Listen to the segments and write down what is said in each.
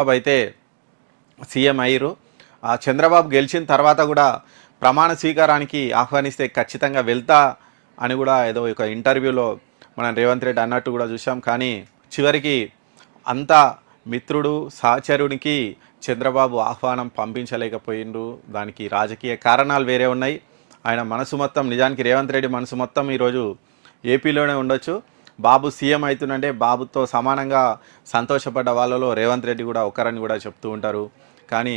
బాబు అయితే సీఎం అయ్యారు. చంద్రబాబు గెలిచిన తర్వాత కూడా ప్రమాణ స్వీకారానికి ఆహ్వానిస్తే ఖచ్చితంగా వెళ్తా అని కూడా ఏదో ఒక ఇంటర్వ్యూలో మనం రేవంత్ రెడ్డి అన్నట్టు కూడా చూసాం. కానీ చివరికి అంత మిత్రుడు సహచరునికి చంద్రబాబు ఆహ్వానం పంపించలేకపోయిండు. దానికి రాజకీయ కారణాలు వేరే ఉన్నాయి. ఆయన మనసు మొత్తం నిజానికి రేవంత్ రెడ్డి మనసు మొత్తం ఈరోజు ఏపీలోనే ఉండొచ్చు. బాబు సీఎం అవుతుందంటే బాబుతో సమానంగా సంతోషపడ్డ వాళ్ళలో రేవంత్ రెడ్డి కూడా ఒకరని కూడా చెప్తూ ఉంటారు. కానీ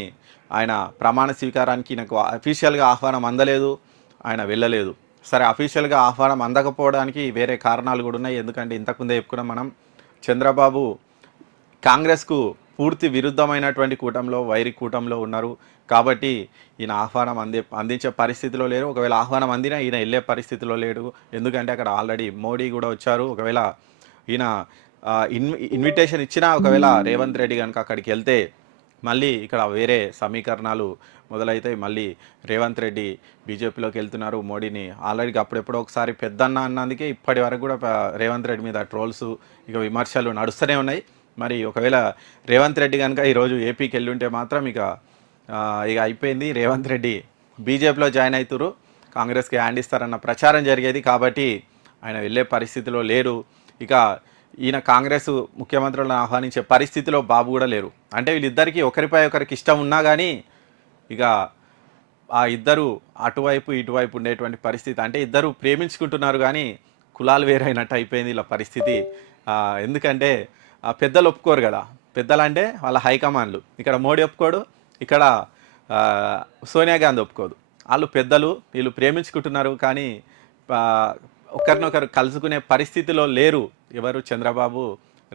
ఆయన ప్రమాణ స్వీకారానికి నాకు అఫీషియల్గా ఆహ్వానం అందలేదు, ఆయన వెళ్ళలేదు. సరే, అఫీషియల్గా ఆహ్వానం అందకపోవడానికి వేరే కారణాలు కూడా ఉన్నాయి. ఎందుకంటే ఇంతకుముందే చెప్పుకున్నాం మనం, చంద్రబాబు కాంగ్రెస్కు పూర్తి విరుద్ధమైనటువంటి కూటంలో, వైరి కూటంలో ఉన్నారు. కాబట్టి ఈయన ఆహ్వానం అందించే పరిస్థితిలో లేరు. ఒకవేళ ఆహ్వానం అందినా ఈయన వెళ్ళే పరిస్థితిలో లేడు. ఎందుకంటే అక్కడ ఆల్రెడీ మోడీ కూడా వచ్చారు. ఒకవేళ ఈయన ఇన్విటేషన్ ఇచ్చినా ఒకవేళ రేవంత్ రెడ్డి కనుక అక్కడికి వెళ్తే మళ్ళీ ఇక్కడ వేరే సమీకరణాలు మొదలైతాయి. మళ్ళీ రేవంత్ రెడ్డి బీజేపీలోకి వెళ్తున్నారు, మోడీని ఆల్రెడీ అప్పుడెప్పుడో ఒకసారి పెద్దన్న అన్నందుకే ఇప్పటి వరకు కూడా రేవంత్ రెడ్డి మీద ట్రోల్స్, ఇక విమర్శలు నడుస్తూనే ఉన్నాయి. మరి ఒకవేళ రేవంత్ రెడ్డి కనుక ఈరోజు ఏపీకి వెళ్ళుంటే మాత్రం ఇక అయిపోయింది. రేవంత్ రెడ్డి బీజేపీలో జాయిన్ అవుతారు, కాంగ్రెస్కి హ్యాండ్ ఇస్తారన్న ప్రచారం జరిగేది. కాబట్టి ఆయన వెళ్ళే పరిస్థితిలో లేరు. ఇక ఈయన కాంగ్రెస్ ముఖ్యమంత్రులను ఆహ్వానించే పరిస్థితిలో బాబు కూడా లేరు. అంటే వీళ్ళిద్దరికీ ఒకరిపై ఒకరికి ఇష్టం ఉన్నా కానీ ఇక ఆ ఇద్దరు అటువైపు ఇటువైపు ఉండేటువంటి పరిస్థితి. అంటే ఇద్దరు ప్రేమించుకుంటున్నారు కానీ కులాలు వేరైనట్టు అయిపోయింది ఇలా పరిస్థితి. ఎందుకంటే పెద్దలు ఒప్పుకోరు కదా. పెద్దలు అంటే వాళ్ళ హైకమాండ్లు. ఇక్కడ మోడీ ఒప్పుకోడు, ఇక్కడ సోనియా గాంధీ ఒప్పుకోదు. వాళ్ళు పెద్దలు, వీళ్ళు ప్రేమించుకుంటున్నారు కానీ ఒకరినొకరు కలుసుకునే పరిస్థితిలో లేరు ఎవరు, చంద్రబాబు,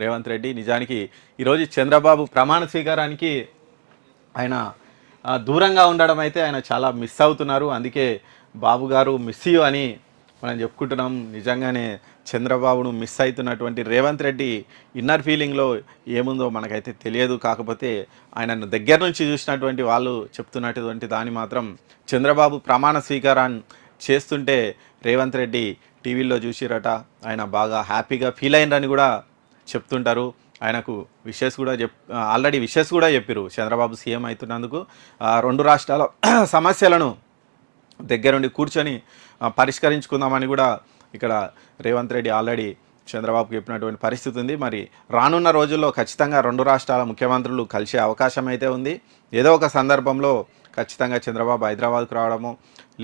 రేవంత్ రెడ్డి. నిజానికి ఈరోజు చంద్రబాబు ప్రమాణ స్వీకారానికి ఆయన దూరంగా ఉండడం అయితే ఆయన చాలా మిస్ అవుతున్నారు. అందుకే బాబు గారు మిస్ యూ అని మనం చెప్పుకుంటున్నాం. నిజంగానే చంద్రబాబును మిస్ అవుతున్నటువంటి రేవంత్ రెడ్డి ఇన్నర్ ఫీలింగ్లో ఏముందో మనకైతే తెలియదు. కాకపోతే ఆయనను దగ్గర నుంచి చూసినటువంటి వాళ్ళు చెప్తున్నటువంటి దాన్ని మాత్రం చంద్రబాబు ప్రమాణ స్వీకారాన్ని చేస్తుంటే రేవంత్ రెడ్డి టీవీలో చూసిరట, ఆయన బాగా హ్యాపీగా ఫీల్ అయినరని కూడా చెప్తుంటారు. ఆయనకు విషెస్ కూడా ఆల్రెడీ విషెస్ కూడా చెప్పారు చంద్రబాబు సీఎం అవుతున్నందుకు. రెండు రాష్ట్రాల సమస్యలను దగ్గరుండి కూర్చొని పరిష్కరించుకుందామని కూడా ఇక్కడ రేవంత్ రెడ్డి ఆల్రెడీ చంద్రబాబుకు చెప్పినటువంటి పరిస్థితి ఉంది. మరి రానున్న రోజుల్లో ఖచ్చితంగా రెండు రాష్ట్రాల ముఖ్యమంత్రులు కలిసే అవకాశం అయితే ఉంది. ఏదో ఒక సందర్భంలో ఖచ్చితంగా చంద్రబాబు హైదరాబాద్కు రావడము,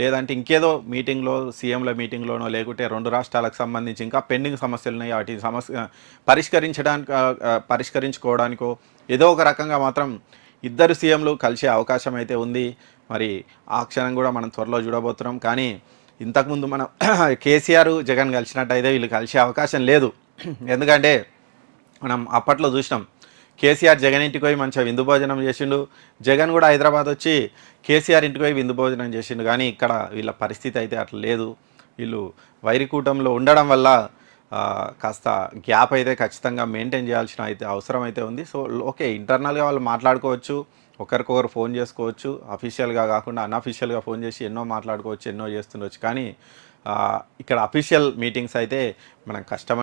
లేదంటే ఇంకేదో మీటింగ్లో, సీఎంల మీటింగ్లోనో, లేకుంటే రెండు రాష్ట్రాలకు సంబంధించి ఇంకా పెండింగ్ సమస్యలు ఉన్నాయి, వాటి పరిష్కరించుకోవడానికో ఏదో ఒక రకంగా మాత్రం ఇద్దరు సీఎంలు కలిసే అవకాశం అయితే ఉంది. మరి ఆ క్షణం కూడా మనం త్వరలో చూడబోతున్నాం. కానీ ఇంతకుముందు మనం కేసీఆర్, జగన్ కలిసినట్టయితే వీళ్ళు కలిసే అవకాశం లేదు. ఎందుకంటే మనం అప్పట్లో చూసినాం, కేసీఆర్ జగన్ ఇంటికి పోయి మంచిగా విందు భోజనం చేసిండు, జగన్ కూడా హైదరాబాద్ వచ్చి కేసీఆర్ ఇంటికి పోయి విందు భోజనం చేసిండు. కానీ ఇక్కడ వీళ్ళ పరిస్థితి అయితే అట్లా లేదు. వీళ్ళు వైరికూటంలో ఉండడం వల్ల కాస్త గ్యాప్ అయితే ఖచ్చితంగా మెయింటైన్ చేయాల్సిన అయితే అవసరం అయితే ఉంది. సో ఓకే, ఇంటర్నల్గా వాళ్ళు మాట్లాడుకోవచ్చు, ఒకరికొకరు ఫోన్ చేసుకోవచ్చు, అఫీషియల్గా కాకుండా అన్అఫీషియల్గా ఫోన్ చేసి ఎన్నో మాట్లాడుకోవచ్చు, ఎన్నో చేస్తుండొచ్చు. కానీ ఇక్కడ అఫీషియల్ మీటింగ్స్ అయితే మనం కష్టం.